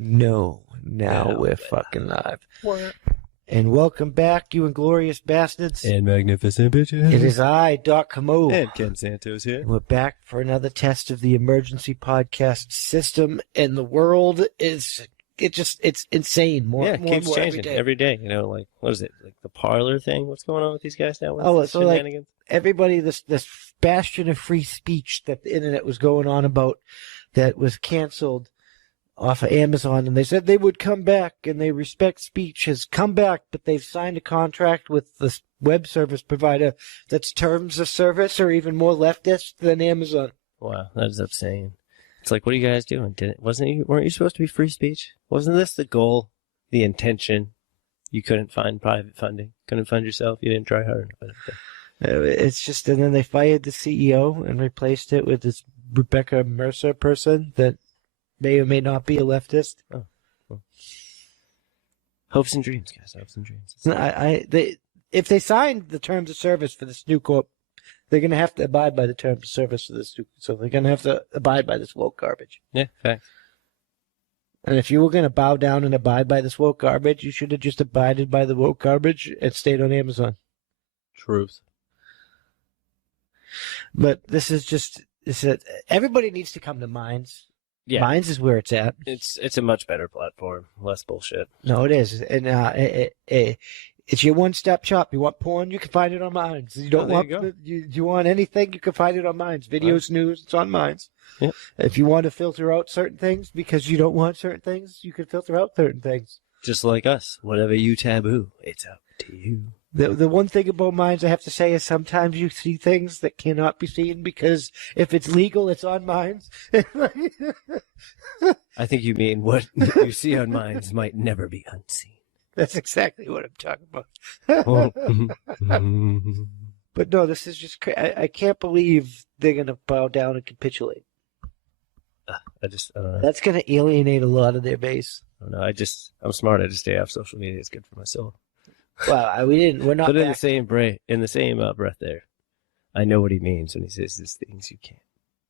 No, now we're fucking live. And welcome back, you Inglorious Bastards. And magnificent bitches. It is I, Doc Camo. And Ken Santos here. And we're back for another test of the emergency podcast system, and the world is, it's insane. More it keeps more changing every day. You know, like, what is it? Like the parlor thing? What's going on with these guys now? So like everybody, this bastion of free speech that the internet was going on about that was canceled off of Amazon, and they said they would come back, and they respect speech has come back, but they've signed a contract with the web service provider that's terms of service or even more leftist than Amazon. Wow, that is upsetting. It's like, what are you guys doing? Weren't you supposed to be free speech? Wasn't this the goal, the intention? You couldn't find private funding, couldn't fund yourself. You didn't try hard enough. It's just, and then they fired the CEO and replaced it with this Rebecca Mercer person that may or may not be a leftist. Oh, well. Hopes and dreams, guys. Hopes and dreams. If they signed the terms of service for this new corp, they're going to have to abide by the terms of service for this. So they're going to have to abide by this woke garbage. Yeah, facts. And if you were going to bow down and abide by this woke garbage, you should have just abided by the woke garbage and stayed on Amazon. Truth. But this is everybody needs to come to Minds. Yeah. Minds is where it's at. It's a much better platform. Less bullshit. No, it is. And it's your one-stop shop. You want porn, you can find it on Minds. You don't you want anything, you can find it on Minds. Videos, news, it's on Minds. Yep. If you want to filter out certain things because you don't want certain things, you can filter out certain things. Just like us. Whatever you taboo, it's up to you. The one thing about Minds I have to say is sometimes you see things that cannot be seen because if it's legal, it's on Minds. I think you mean what you see on Minds might never be unseen. That's exactly what I'm talking about. But no, this is just I can't believe they're going to bow down and capitulate. I don't know. That's going to alienate a lot of their base. I don't know. I'm smart. I just stay off social media. It's good for my soul. Well, we're not. But in the same breath there, I know what he means when he says there's things you can't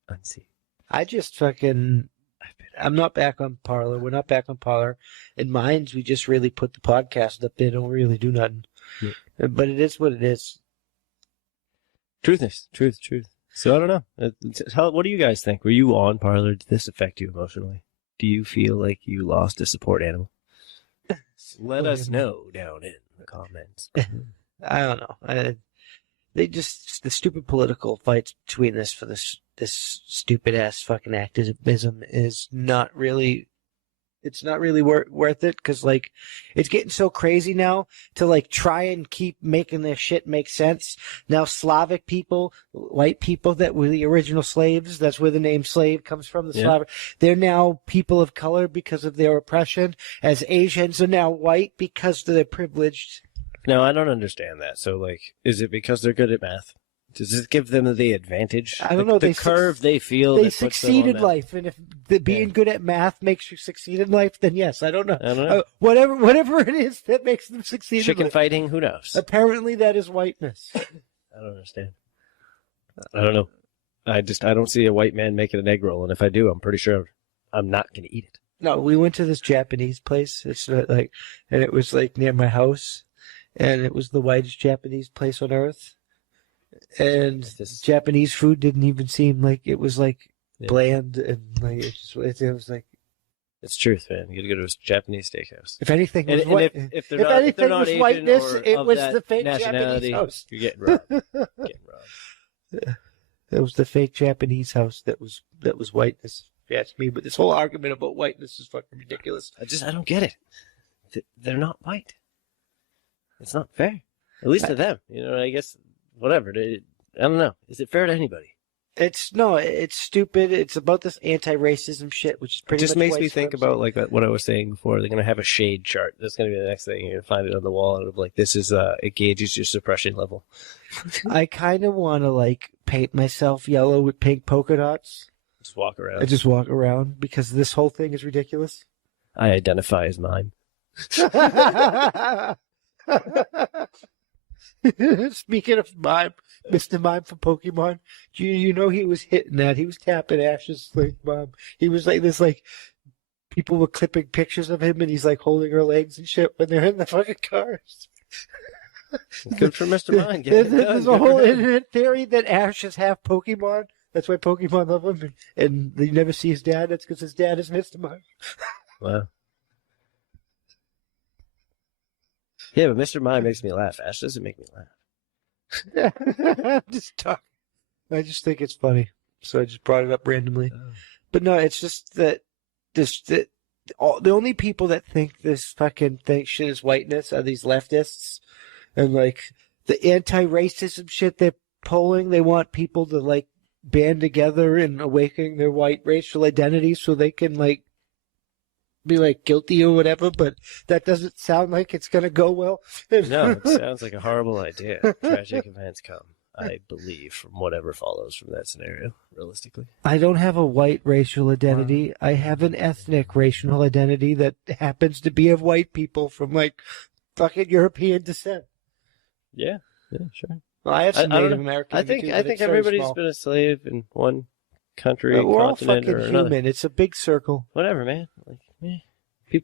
unsee. I just I'm not back on Parler. We're not back on Parler. In Minds, we just really put the podcast up there. Don't really do nothing. Yeah. But it is what it is. Truth. So I don't know. What do you guys think? Were you on Parler? Did this affect you emotionally? Do you feel like you lost a support animal? Let us know down in the comments. I don't know. The stupid political fights between this stupid ass fucking activism is not really. It's not really worth it because like it's getting so crazy now to like try and keep making their shit make sense. Now Slavic people, white people that were the original slaves, that's where the name slave comes from, the Slavic. They're now people of color because of their oppression, as Asians are now white because they're privileged. No, I don't understand that. So like, is it because they're good at math? Does it give them the advantage? I don't know. The curve they feel. They succeed in life, and if being good at math makes you succeed in life, then yes, I don't know. Whatever it is that makes them succeed. Chicken fighting, who knows? Apparently, that is whiteness. I don't understand. I don't know. I don't see a white man making an egg roll, and if I do, I'm pretty sure I'm not going to eat it. No, we went to this Japanese place. It's and it was like near my house, and it was the whitest Japanese place on earth. And Japanese food didn't even seem like it was like bland and like it was like. It's truth, man. You gotta go to a Japanese steakhouse. If anything was if they're not Asian whiteness, or it of was that the fake nationality, Japanese house. You're getting robbed. It was the fake Japanese house that was whiteness. If you ask me, but this whole argument about whiteness is fucking ridiculous. I don't get it. They're not white. It's not fair. At least to them. You know, I guess. Whatever. I don't know. Is it fair to anybody? It's stupid. It's about this anti-racism shit, which is pretty. It just much makes me think about like what I was saying before. They're gonna have a shade chart. That's gonna be the next thing. You're gonna find it on the wall, and like this is it gauges your suppression level. I kind of want to like paint myself yellow with pink polka dots. Just walk around. I just walk around because this whole thing is ridiculous. I identify as mime. Speaking of Mime, Mr. Mime from Pokemon, you know he was hitting that. He was tapping Ash's like Mime. He was like this like people were clipping pictures of him and he's like holding her legs and shit when they're in the fucking cars. Good for Mr. Mind. Get it done. There's a whole internet theory that Ash is half Pokemon. That's why Pokemon love him. And you never see his dad. That's because his dad is Mr. Mind. Wow. Yeah, but Mr. Mind makes me laugh. Ash doesn't make me laugh. I'm just talking. I just think it's funny. So I just brought it up randomly. Oh. But no, it's just that the only people that think this fucking shit is whiteness are these leftists. And like the anti-racism shit they're polling, they want people to like band together and awaken their white racial identity so they can like be like guilty or whatever, but that doesn't sound like it's gonna go well. No, it sounds like a horrible idea. Tragic events come, I believe, from whatever follows from that scenario, realistically. I don't have a white racial identity. I have an ethnic racial identity that happens to be of white people from like fucking European descent. Yeah, sure. Well, I have some Native American. I think everybody's been a slave in one country, we're all continent, fucking or another. human. It's a big circle. Whatever, man. Like,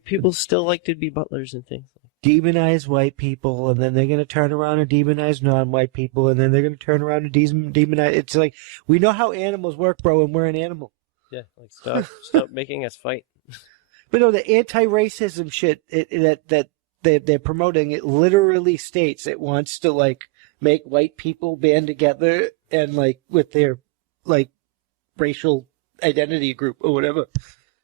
people still like to be butlers and things. Demonize white people, and then they're going to turn around and demonize non-white people, and then they're going to turn around and demonize. It's like, we know how animals work, bro, and we're an animal. Yeah, like stop making us fight. But no, the anti-racism shit that they're promoting, it literally states it wants to like make white people band together and like with their like racial identity group or whatever.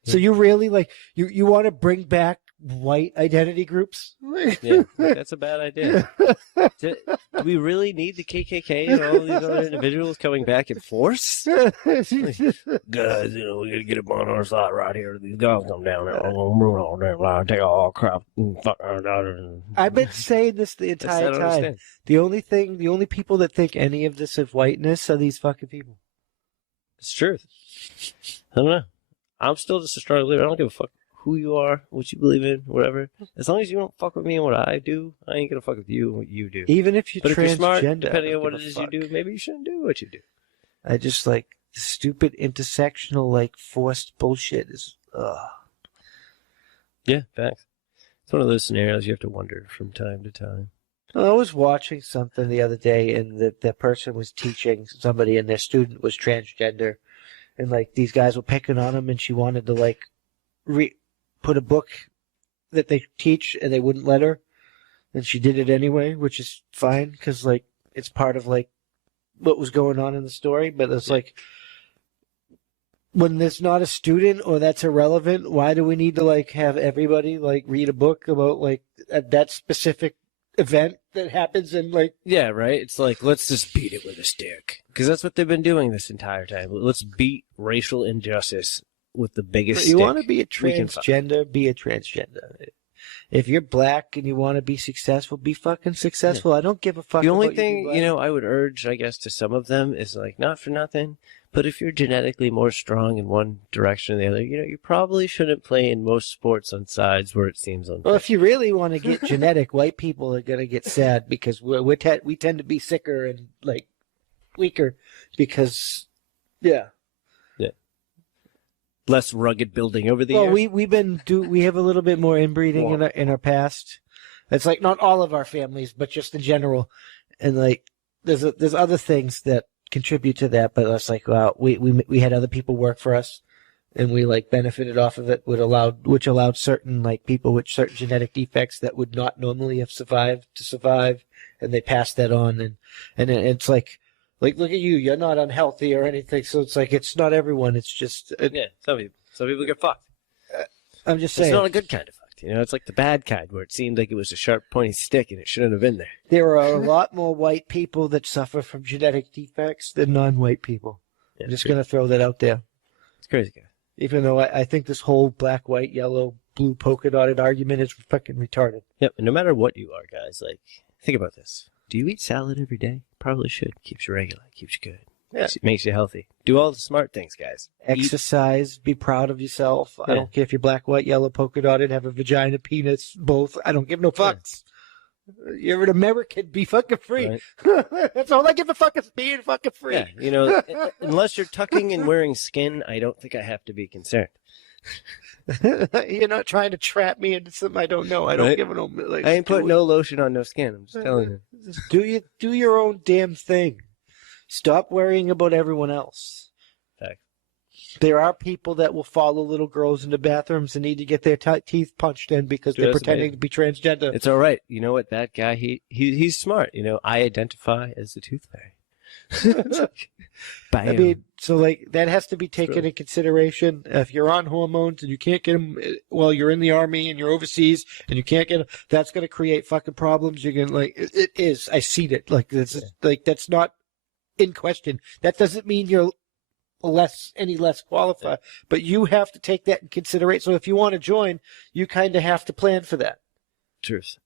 So you really like you want to bring back white identity groups? Yeah, that's a bad idea. Do we really need the KKK and all these other individuals coming back in force? Like, guys, we gotta get up on our side right here. These guys come down there. I'm gonna ruin all their life, take all crap and fuck our daughter. I've been saying this the entire time. The only people that think any of this of whiteness are these fucking people. It's truth. I don't know. I'm still just a strong believer. I don't give a fuck who you are, what you believe in, whatever. As long as you don't fuck with me and what I do, I ain't gonna fuck with you and what you do. Even if you're but if you're smart, transgender, depending on what it is you do, maybe you shouldn't do what you do. I just like the stupid intersectional, like forced bullshit is. Yeah, facts. It's one of those scenarios you have to wonder from time to time. I was watching something the other day, and the person was teaching somebody, and their student was transgender, and like these guys were picking on him, and she wanted to like put a book that they teach, and they wouldn't let her, and she did it anyway, which is fine because like it's part of like what was going on in the story. But it's like when there's not a student or that's irrelevant, why do we need to like have everybody like read a book about like that specific event that happens and like yeah, right? It's like, let's just beat it with a stick, because that's what they've been doing this entire time. Let's beat racial injustice with the biggest stick. You want to be a transgender, be a transgender. If you're black and you want to be successful, be fucking successful. Yeah. I don't give a fuck. The only thing, I would urge, I guess, to some of them is like, not for nothing, but if you're genetically more strong in one direction than the other, you probably shouldn't play in most sports on sides where it seems unfair. Well, if you really want to get genetic, white people are gonna get sad because we tend to be sicker and like weaker because less rugged building over the years. We have a little bit more inbreeding in our past. It's like not all of our families, but just in general, and like there's other things that contribute to that, but it's like, wow, we had other people work for us, and we like benefited off of it, which allowed certain like people with certain genetic defects that would not normally have survived to survive, and they passed that on, and it's like look at you, you're not unhealthy or anything, so it's like it's not everyone, it's just some people get fucked. I'm just saying, it's not a good kind of fucked. It's like the bad kind where it seemed like it was a sharp, pointy stick and it shouldn't have been there. There are a lot more white people that suffer from genetic defects than non-white people. Yeah, I'm just going to throw that out there. It's crazy, guy. Even though I think this whole black, white, yellow, blue polka dotted argument is fucking retarded. Yep, and no matter what you are, guys, like, think about this. Do you eat salad every day? Probably should. Keeps you regular. Keeps you good. Yeah. Makes you healthy. Do all the smart things, guys. Exercise. Be proud of yourself. Yeah. I don't care if you're black, white, yellow, polka dotted, have a vagina, penis, both. I don't give no fucks. Yeah. You're an American. Be fucking free. Right. That's all I give a fuck is being fucking free. Yeah, unless you're tucking and wearing skin, I don't think I have to be concerned. You're not trying to trap me into something I don't know. I don't Right. give a no. Like, I ain't putting no lotion on no skin. I'm just telling you. Just do your own damn thing. Stop worrying about everyone else. Fact. There are people that will follow little girls into bathrooms and need to get their teeth punched in because they're Just pretending amazing. to be transgender. It's all right. You know what? That guy, he's smart. You know, I identify as a tooth fairy. I Bam. mean, so like that has to be taken in consideration. If you're on hormones and you can't get them while you're in the army and you're overseas and you can't get them, that's going to create fucking problems. You're gonna it is. I see it. Like this is like that's not in question. That doesn't mean you're any less qualified, but you have to take that in consideration. So if you want to join, you kind of have to plan for that. Truth.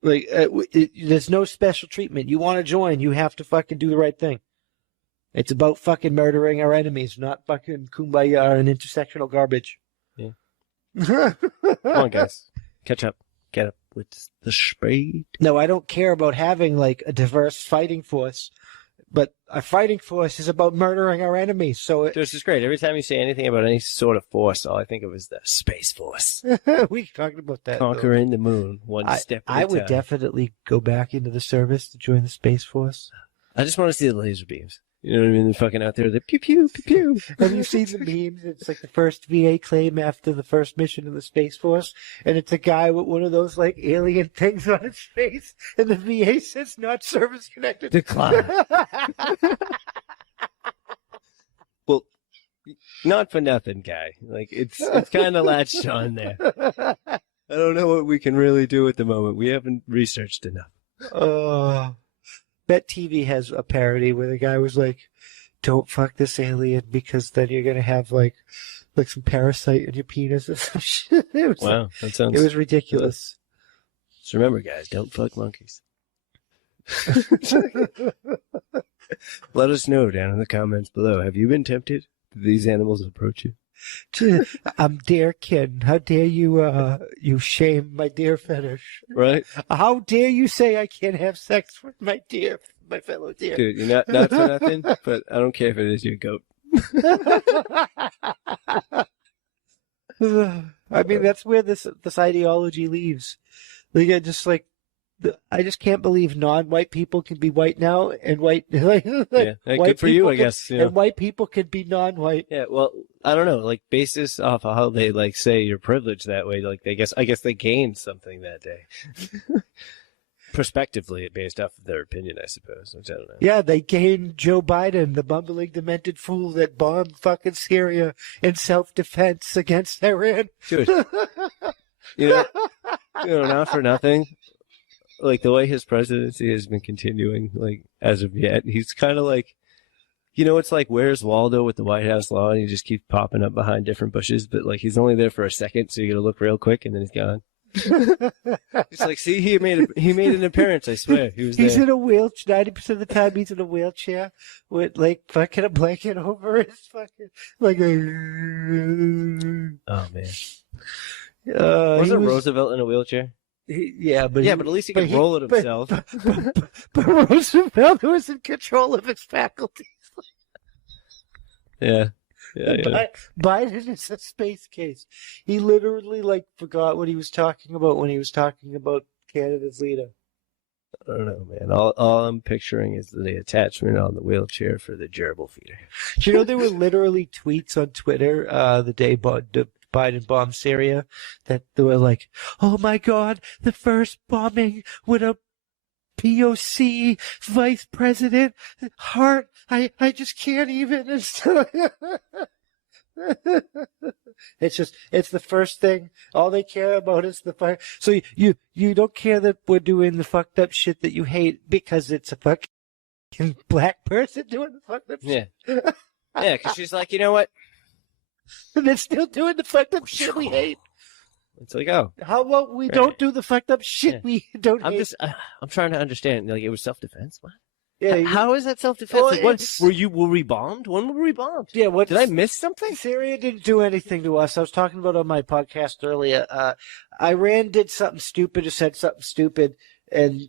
Like there's no special treatment. You want to join, you have to fucking do the right thing. It's about fucking murdering our enemies, not fucking kumbaya and intersectional garbage. Yeah. Come on, guys. Catch up. Get up with the spade. No, I don't care about having like a diverse fighting force, but a fighting force is about murdering our enemies. So This is great. Every time you say anything about any sort of force, all I think of is the Space Force. we talked about that. Conquering the moon one step at a time. I would definitely go back into the service to join the Space Force. I just want to see the laser beams. You know what I mean? They're fucking out there. They're pew, pew, pew, pew. Have you seen the memes? It's like the first VA claim after the first mission of the Space Force, and it's a guy with one of those like alien things on his face, and the VA says not service connected. Decline. Well, not for nothing, guy. Like it's kind of latched on there. I don't know what we can really do at the moment. We haven't researched enough. Bet TV has a parody where the guy was like, "Don't fuck this alien because then you're gonna have like some parasite in your penis." Or some shit. It was Wow, that sounds. it was ridiculous. Just remember, guys, don't fuck monkeys. Let us know down in the comments below. Have you been tempted? Did these animals approach you? Dear kid, how dare you shame my deer fetish? Right, How dare you say I can't have sex with my fellow deer? dude. You're not for nothing, but I don't care if it is your goat. I mean, that's where this ideology leaves. Like, I just can't believe non-white people can be white now, and white like, Yeah, hey, white good for you, people I guess. You know? and white people can be non-white. Yeah, well, I don't know. Like, basis off of how they like say you're privileged that way. Like, I guess they gained something that day. Prospectively, based off of their opinion, I suppose. Which I don't know. Yeah, they gained Joe Biden, the bumbling, demented fool that bombed fucking Syria in self-defense against Iran. Dude, you know, not for nothing. Like, the way his presidency has been continuing, like, as of yet, he's kind of like, you know, it's like, where's Waldo with the White House lawn? He just keeps popping up behind different bushes, but, like, he's only there for a second, so you gotta look real quick, and then he's gone. It's like, see, he made an appearance, I swear. He's in a wheelchair. 90% of the time he's in a wheelchair with, like, fucking a blanket over his fucking, like, Oh, man. Wasn't Roosevelt in a wheelchair? But at least he could roll it himself. But Roosevelt was in control of his faculties. Yeah. Biden is a space case. He literally like forgot what he was talking about when he was talking about Canada's leader. I don't know, man. All I'm picturing is the attachment on the wheelchair for the gerbil feeder. Do you know there were literally tweets on Twitter the day Biden bombed Syria that they were like, "Oh my God, the first bombing with a POC vice president heart. I just can't even." It's the first thing. All they care about is the fire. So you don't care that we're doing the fucked up shit that you hate because it's a fucking black person doing the fucked up shit. Yeah. Yeah, because she's like, you know what? And they're still doing the fucked up shit we hate. It's like, oh. How about we don't do the fucked up shit we don't hate? I'm trying to understand. Like, it was self-defense? What? Yeah, How is that self-defense? Well, Like, were we bombed? When were we bombed? Yeah, Did I miss something? Syria didn't do anything to us. I was talking about on my podcast earlier. Iran did something stupid or said something stupid, and